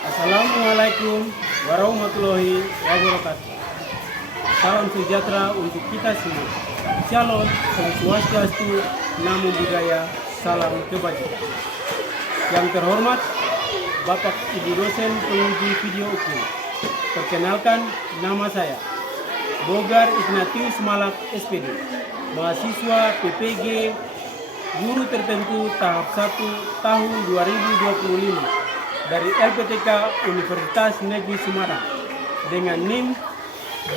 Assalamualaikum warahmatullahi wabarakatuh. Salam sejahtera untuk kita semua. Shalom, Om Swastiastu, Namo Buddhaya, salam kebajikan. Yang terhormat, Bapak Ibu dosen penguji video ukur. Perkenalkan, nama saya Bogar Ignatius Malak SPD, mahasiswa PPG Guru Tertentu tahap 1 tahun 2025 dari LPTK Universitas Negeri Semarang dengan NIM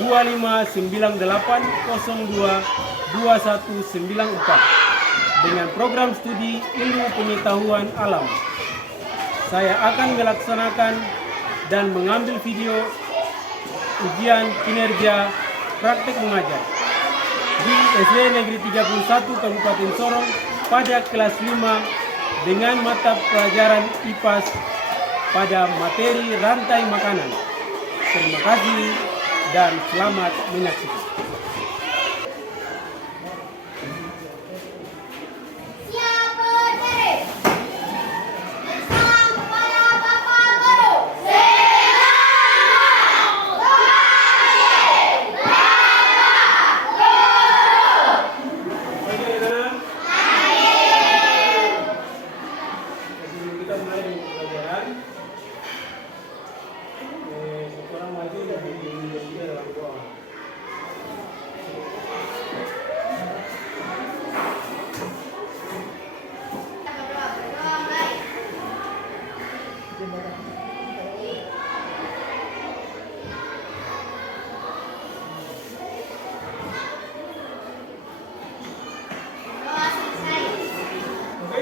2598022194 dengan program studi ilmu pengetahuan alam. Saya akan melaksanakan dan mengambil video ujian kinerja praktek mengajar di SD Negeri 31 Kabupaten Sorong pada kelas 5 dengan mata pelajaran IPAS pada materi rantai makanan. Terima kasih dan selamat menyaksikan.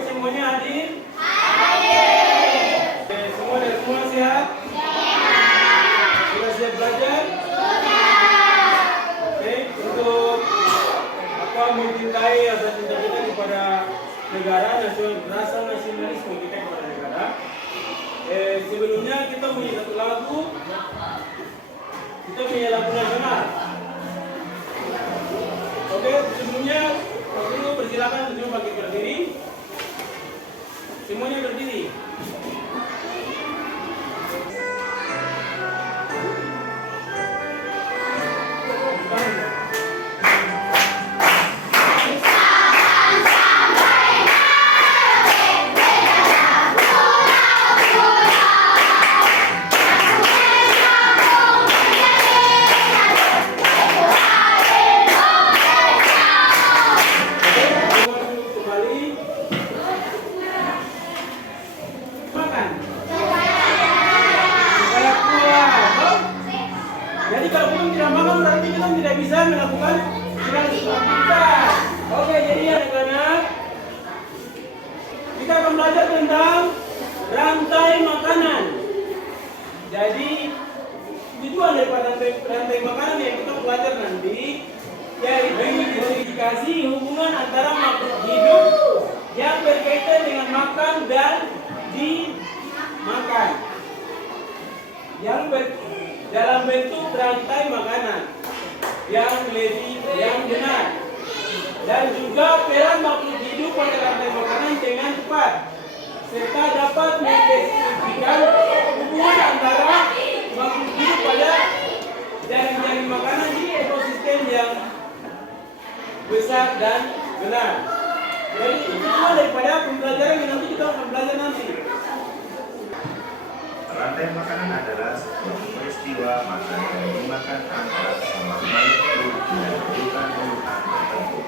Semuanya hadir? Hadir. Semua sehat? Sehat. Sudah siap belajar? Sudah. Oke, untuk mencintai atau cinta kita kepada negara, rasa nasionalisme kita kepada negara. Sebelumnya kita punya satu lagu. Kita punya lagu nasional. Oke, sebelumnya dulu persilakan semua bagi berdiri. Semuanya berdiri. Jadi kalau belum tidak makan berarti kita tidak bisa melakukan aktivitas. Oke, jadi anak-anak kita akan belajar tentang rantai makanan. Jadi tujuan daripada rantai makanan yang kita belajar nanti yaitu mengidentifikasi hubungan antara makhluk hidup yang berkaitan dengan makan dan dimakan. Dalam bentuk rantai makanan yang benar dan juga peran makhluk hidup pada rantai makanan dengan tepat serta dapat mendeskripsikan hubungan antara makhluk hidup pada jaring-jaring makanan di ekosistem yang besar dan benar. Jadi itu semua daripada pembelajaran yang nanti kita akan belajar nanti. Rantai makanan adalah sebuah peristiwa makan dan dimakan antara sesama makhluk yang bukan urutan tertentu.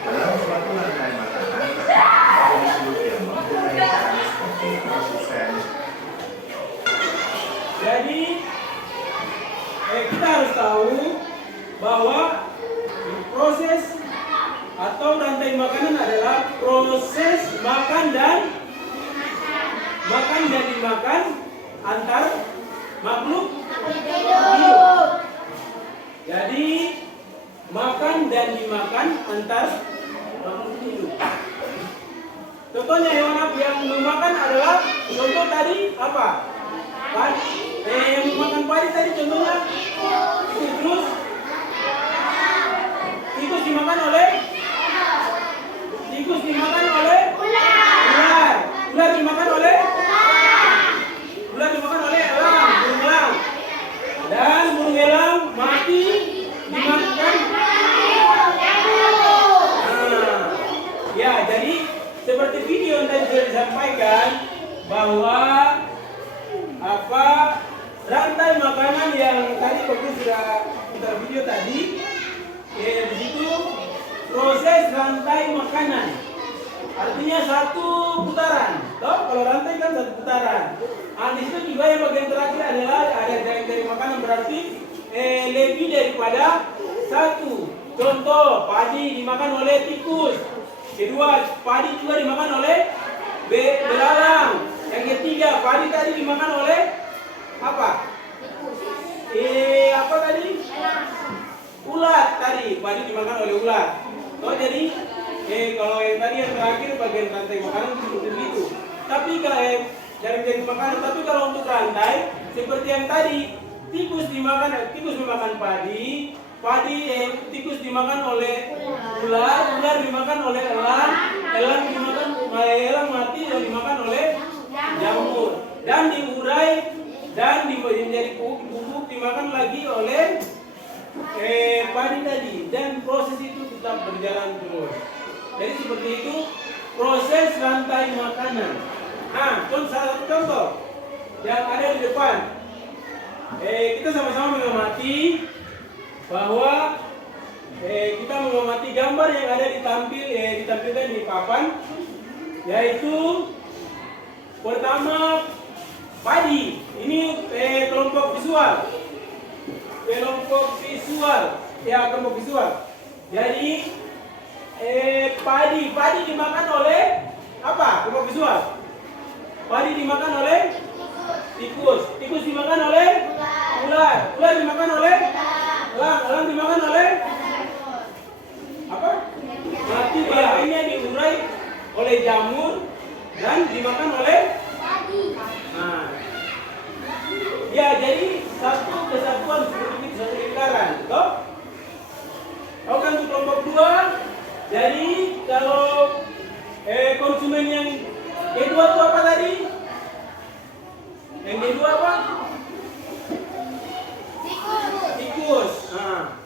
Dalam suatu rantai makanan, makhluk hidup yang mempunyai peran seperti produsen. Jadi kita harus tahu bahwa proses atau rantai makanan adalah proses makan dan dimakan antar makhluk hidup. Jadi makan dan dimakan antar makhluk hidup. Contohnya hewan apa yang memakan adalah contoh tadi apa? Yang memakan padi tadi contohnya terus tikus dimakan oleh ular dimakan oleh bahwa apa rantai makanan yang tadi Bapak sudah putar video tadi, di situ proses rantai makanan. Artinya satu putaran. Toh, kalau rantai kan satu putaran. Di situ juga yang bagian terakhir adalah ada jaring-jaring makanan, berarti lebih daripada satu. Contoh, padi dimakan oleh tikus. Kedua, padi juga dimakan oleh belalang. Yang ketiga, padi tadi dimakan oleh apa? Apa tadi? Ulat tadi, padi dimakan oleh ulat. Oh, jadi kalau yang tadi yang terakhir bagian rantai makanan seperti itu. Tapi kalau jaring-jaring makanan, tapi kalau untuk rantai seperti yang tadi, tikus memakan padi, tikus dimakan oleh ular dimakan oleh elang mati dan dimakan oleh jamur, dan diurai dan menjadi bubuk dimakan lagi oleh padi tadi, dan proses itu tetap berjalan terus. Jadi seperti itu proses rantai makanan. Nah, salah satu contoh yang ada di depan, kita sama-sama mengamati bahwa kita mengamati gambar yang ada ditampilkan di papan, yaitu pertama padi. Ini kelompok visual. Kelompok visual. Jadi padi dimakan oleh apa? Kelompok visual. Padi dimakan oleh tikus. Tikus dimakan oleh ular. Ular dimakan oleh elang dimakan oleh apa? Mati. Lainnya diurai oleh jamur dan dimakan oleh padi. Nah, ya, jadi satu kesatuan seperti itu, satu lingkaran, toh? Oke, untuk kelompok dua, jadi kalau konsumen yang kedua itu apa tadi? Yang kedua apa? Tikus. Nah.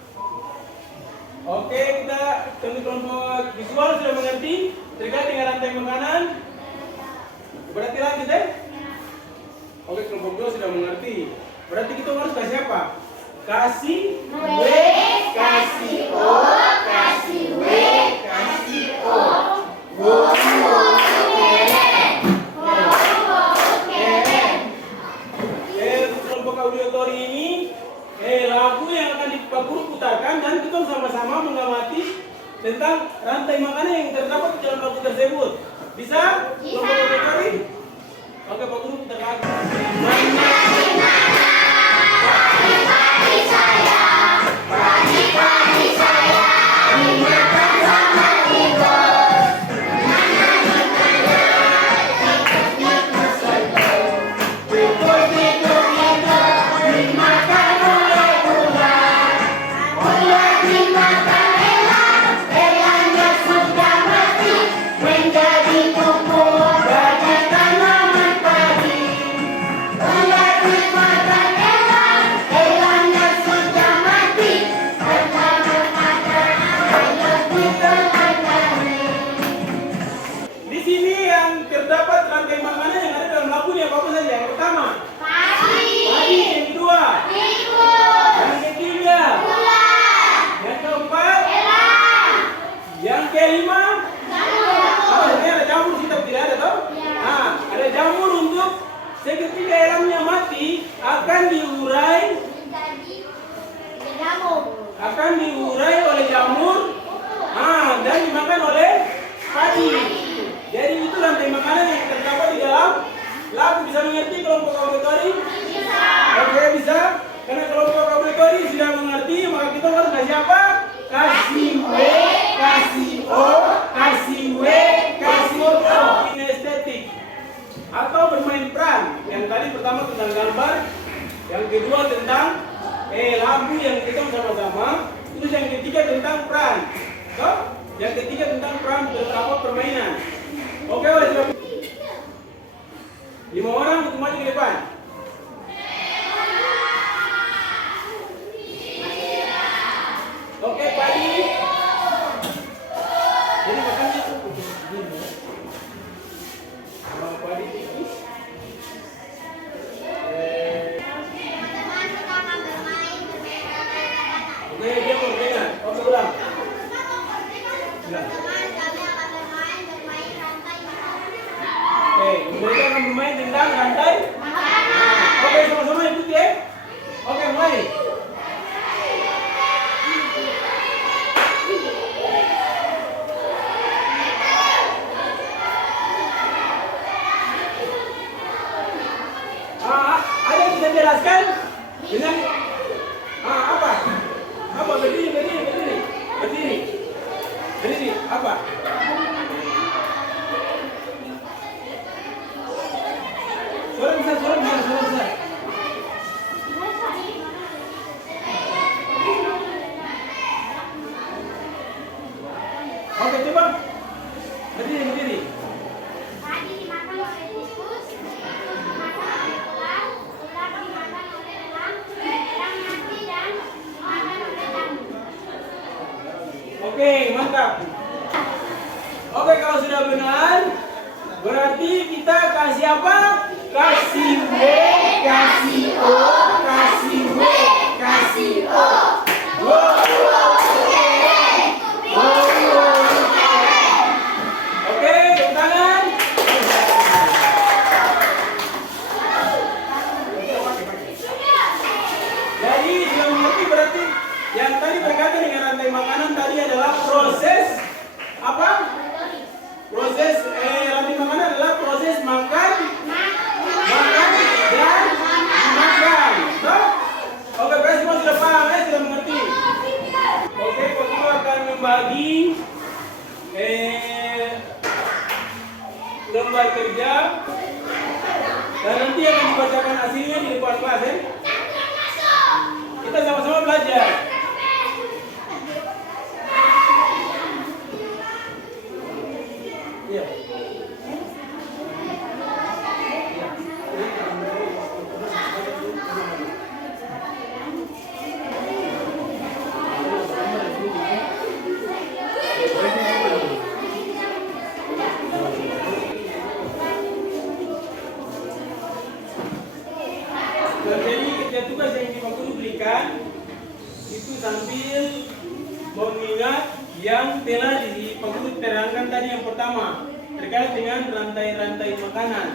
Oke, kita untuk kelompok visual sudah mengerti terkait dengan rantai makanan. Berarti lanjut deh. Oke, kelompok dua sudah mengerti. Berarti kita harus kasih apa? Kasih W, kasih O, kasih W, kasih O. Kelompok auditori ini lagu yang akan Pak Guru putarkan, dan kita sama-sama mengamati tentang rantai makanan yang terdapat di dalam lagu tersebut. Bisa? Kelompok auditori? Oke, Pak Guru putar lagu. Seketika elangnya mati, akan diurai oleh jamur, dan dimakan oleh padi. Jadi itu rantai makanan yang terdapat di dalam lagu. Bisa mengerti kelompok auditori? Oke, bisa. Karena kelompok auditori sudah mengerti, maka kita harus kasih apa? Kasih W, kasih O, kasih W, kasih O. Kinestetik atau bermain peran. Yang tadi pertama tentang gambar, yang kedua tentang lagu yang kita sama-sama, terus yang ketiga tentang peran. So, yang ketiga tentang peran beberapa permainan. Oke, oleh 5 orang untuk maju ke depan. Oke, padi. Jadi makannya tuh begini. Kalau padi tipis, jelaskan dengan apa? Apa berdiri apa? Suara besar. Oke, coba berdiri. Tadi dimakan oleh tikus, dimakan oleh ular dimakan oleh elang mati dan dimakan oleh nyamuk. Oke, mantap. Oke, kalau sudah benar, berarti kita kasih apa? Kasih W, kasih O, kasih W, kasih O. Oke, tepuk tangan. Jadi sudah mengerti berarti yang tadi berkaitan dengan rantai makanan tadi adalah proses apa? Proses rantai makanan adalah proses makan dan dimakan. Toh? Oke, berarti semua sudah paham ya, sudah mengerti. Oke, Pak akan membagi lembar kerja dan nanti akan dibacakan hasilnya di depan kelas ya. Kita sama-sama belajar. Iya. Jadi kerja tugas yang Pak Guru berikan itu sambil mengingat yang telah di Pak Guru terangkan tadi yang pertama terkait dengan rantai-rantai makanan.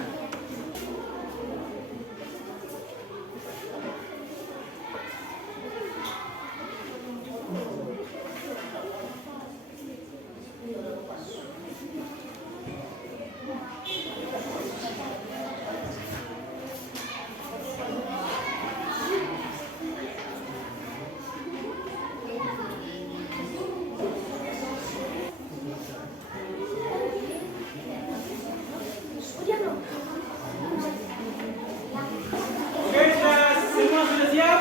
Oke, semua sudah siap?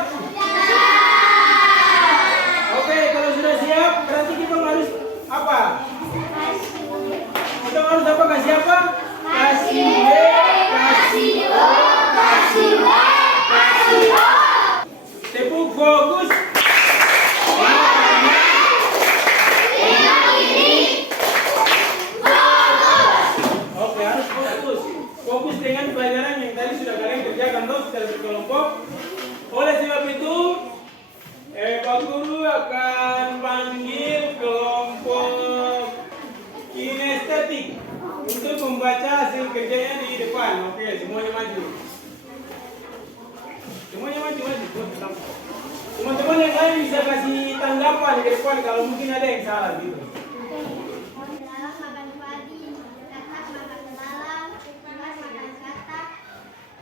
Oke, kalau sudah siap, berarti kita harus apa? Kita harus apa? Kasih apa? Kasih W, kasih O, kasih W, kasih O. Tepuk fokus. Oke, harus fokus. Fokus dengan pelajaran yang tadi sudah kalian kerjakan tuh secara berkelompok. Oleh sebab itu, Pak Guru akan panggil kelompok kinestetik untuk membaca hasil kerjanya di depan. Oke, semuanya maju. Semuanya maju. Teman-teman yang lain bisa kasih tanggapan di depan kalau mungkin ada yang salah gitu. Belalang makan padi, katak makan belalang, ular makan katak,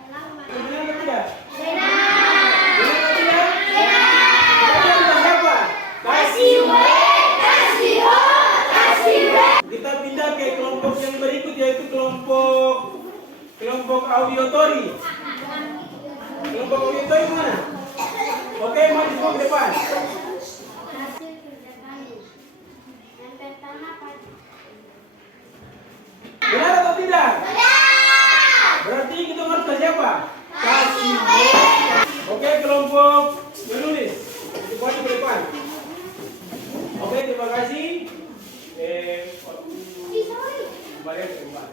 elang makan Benar atau tidak? benar. Benar atau tidak? Kita minta siapa? Kasih W, kasih O, kasih W. Kita pindah ke kelompok yang berikut yaitu kelompok auditory. Kelompok auditory mana? Oke, maju semua ke depan. Hasil kerja kami. Yang pertama padi. Benar atau tidak? Benar. Berarti kita harus kasih apa? Kasih W. Oke, kelompok menulis. Maju ke depan. Oke, terima kasih. Kembali ke depan.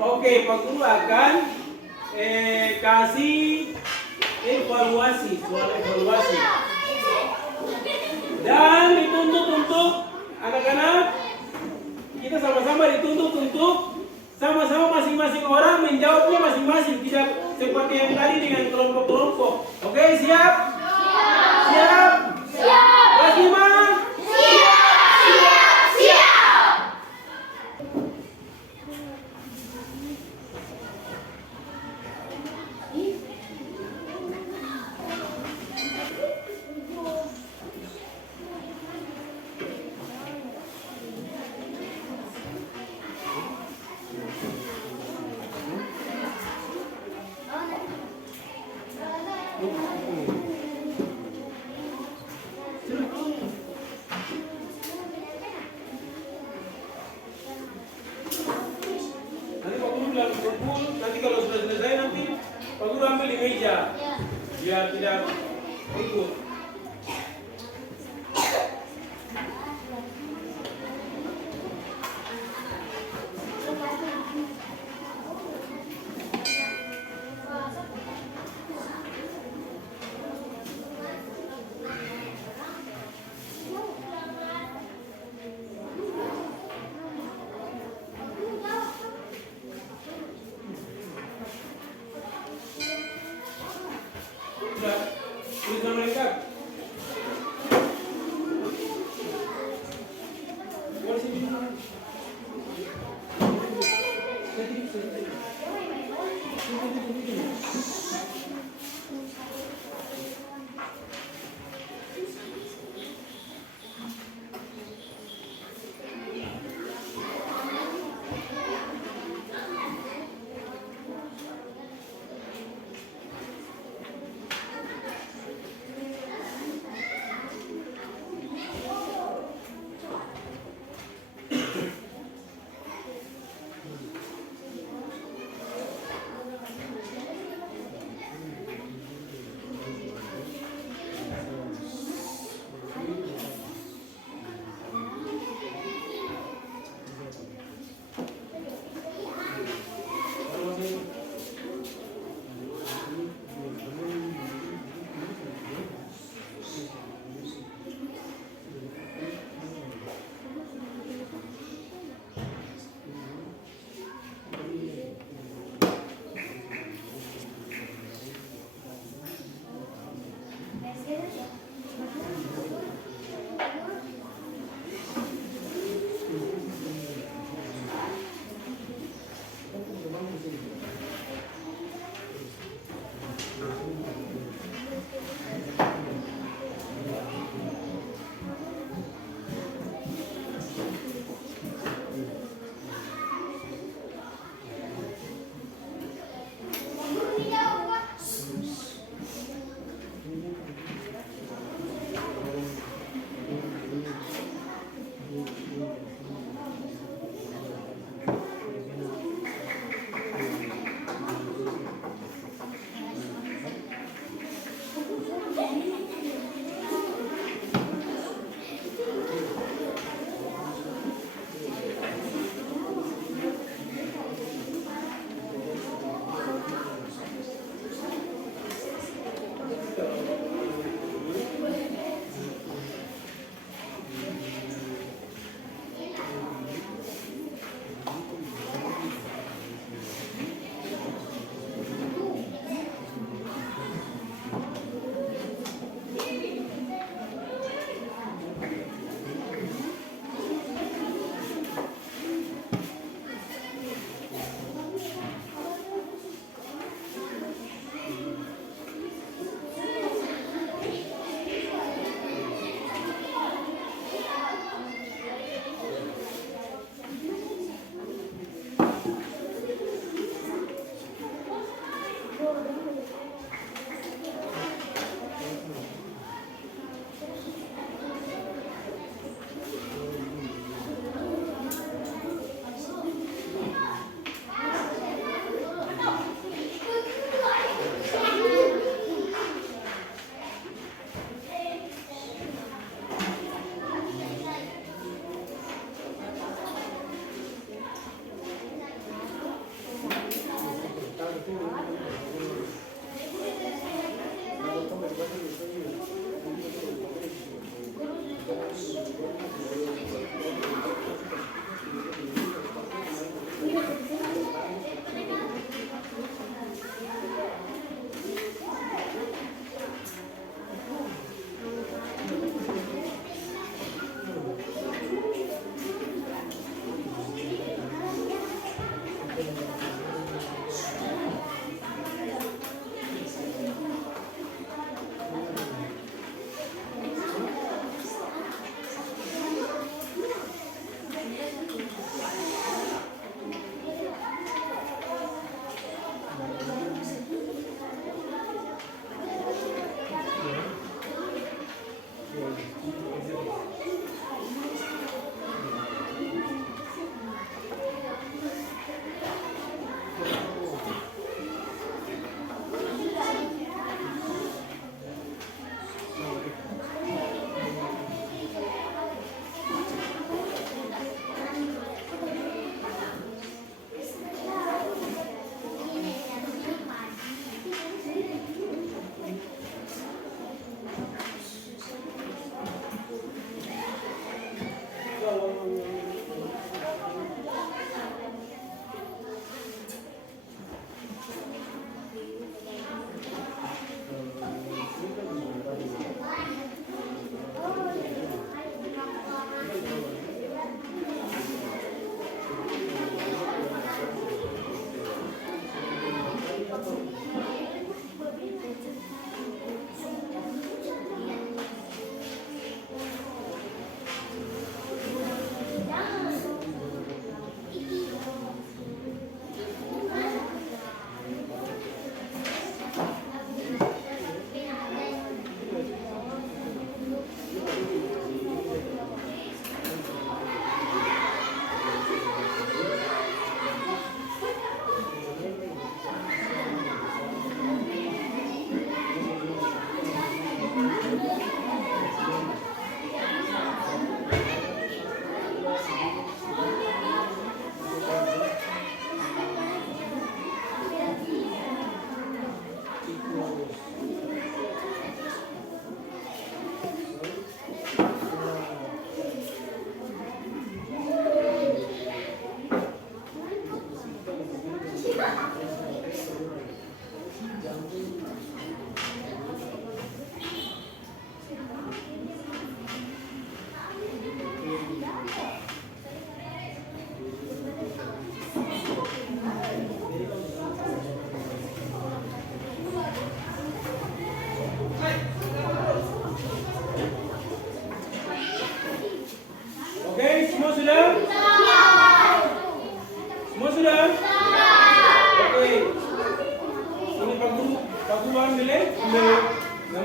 Oke, Pak Guru akan kasih evaluasi, soal evaluasi. Dan dituntut untuk anak-anak, kita sama-sama dituntut untuk sama-sama masing-masing orang menjawabnya masing-masing, tidak seperti yang tadi dengan kelompok-kelompok. Oke, siap? Siap? Kelas 5? dia Ya. biar tidak ikut. Sudah, sudah lengkap. Boleh sini.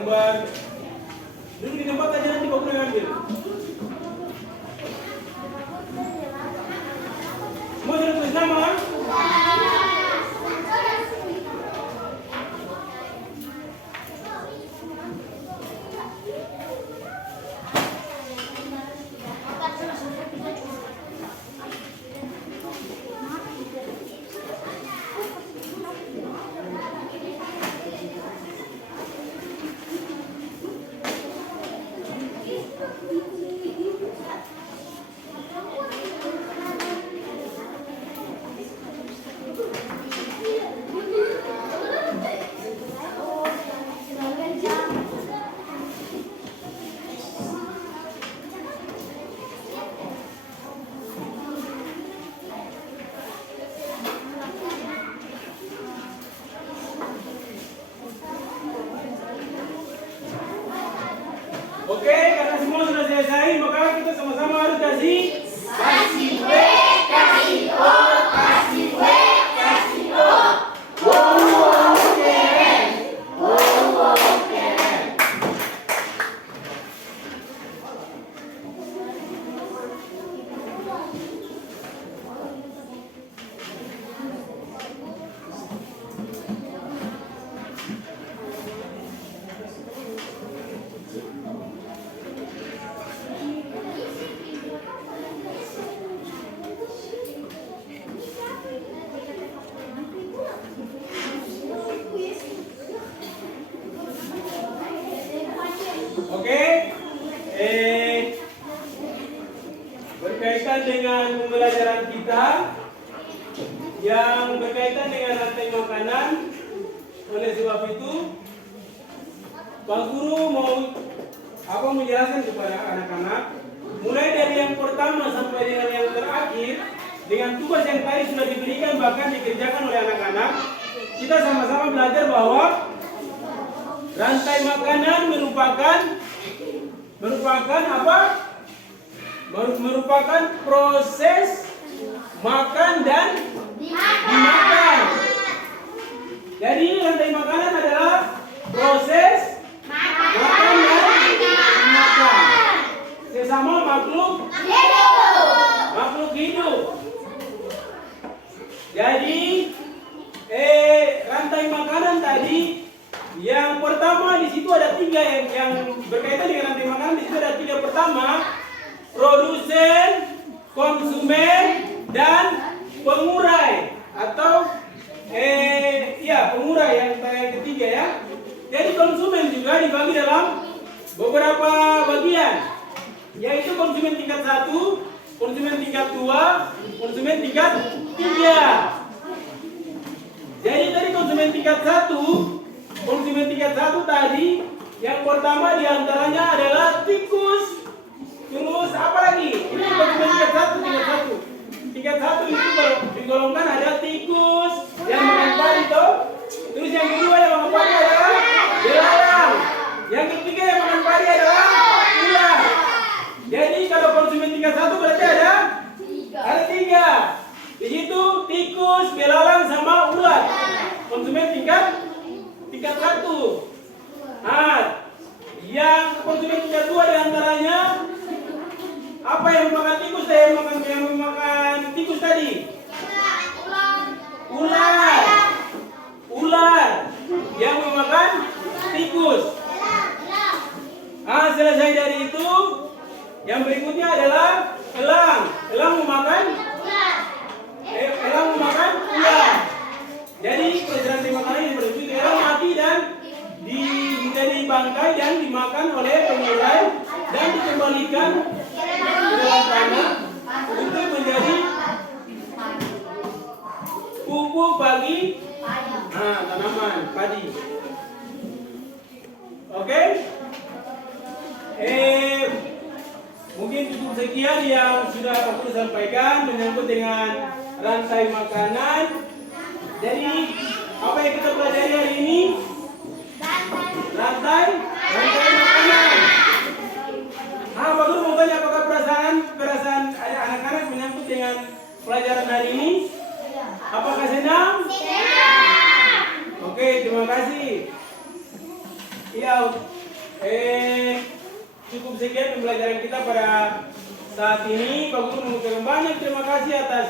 gambar. Duduk di tempat aja nanti Pak Guru yang ambil. Semua sudah tulis nama? Oke, karena semua sudah selesai, maka kita sama-sama harus kasih W, kasih O, kasih W, kasih O. Wow, keren. Wow, keren. Oke, berkaitan dengan pembelajaran kita yang berkaitan dengan rantai makanan. Oleh sebab itu, Pak Guru mau menjelaskan kepada anak-anak mulai dari yang pertama sampai dengan yang terakhir dengan tugas yang tadi sudah diberikan bahkan dikerjakan oleh anak-anak. Kita sama-sama belajar bahwa rantai makanan merupakan apa? Merupakan proses makan dan dimakan. Jadi rantai makanan adalah proses makan dan dimakan sesama makhluk hidup. Jadi rantai makanan tadi yang pertama di situ ada tiga yang berkaitan dengan rantai makanan. Di situ ada tiga. Pertama, produsen, konsumen, dan pengurai atau pengurai yang ketiga ya. Jadi konsumen juga dibagi dalam beberapa bagian, yaitu konsumen tingkat 1, konsumen tingkat 2, konsumen tingkat 3. Jadi tadi konsumen tingkat 1 tadi yang pertama diantaranya adalah tikus. Terus apa lagi? Ini konsumen tingkat 1. Tingkat 1 itu digolongkan ada tikus yang makan padi toh. Terus yang kedua yang makan padi adalah belalang. Yang ketiga yang makan padi adalah ular. Jadi kalau konsumen tingkat 1 berarti ada 3. Di situ tikus, belalang sama ular. Konsumen tingkat 1. Nah, yang konsumen tingkat 2 diantaranya apa yang memakan tikus yang memakan tikus tadi? Ular yang memakan tikus. Selesai dari itu, yang berikutnya adalah elang. Elang memakan ular. Jadi proses makanan yang berikut elang mati dan menjadi bangkai dan dimakan oleh pengurai dan dikembalikan ke dalam tanah untuk menjadi pupuk bagi tanaman padi. Oke? Mungkin cukup sekian yang sudah aku sampaikan menyangkut dengan rantai makanan. Jadi apa yang kita pelajari hari ini? Rantai makanan. Pak Guru mau tanya apakah perasaan anak-anak menyangkut dengan pelajaran hari ini? Apakah senang? Senang. Oke, terima kasih. Iya. Cukup sekian pembelajaran kita pada saat ini. Pak Guru mengucapkan banyak terima kasih atas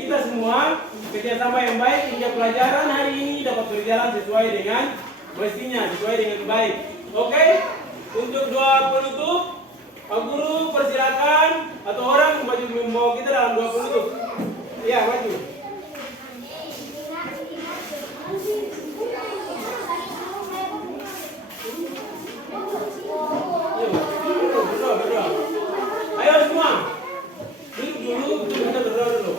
kita semua, kerjasama yang baik hingga pelajaran hari ini dapat berjalan sesuai dengan mestinya, sesuai dengan baik. Oke, untuk doa penutup, Pak Guru persilakan atau orang membawa kita dalam doa penutup. Ya, maju. Berdoa. Ayo semua, duduk dulu, kita berdoa dulu.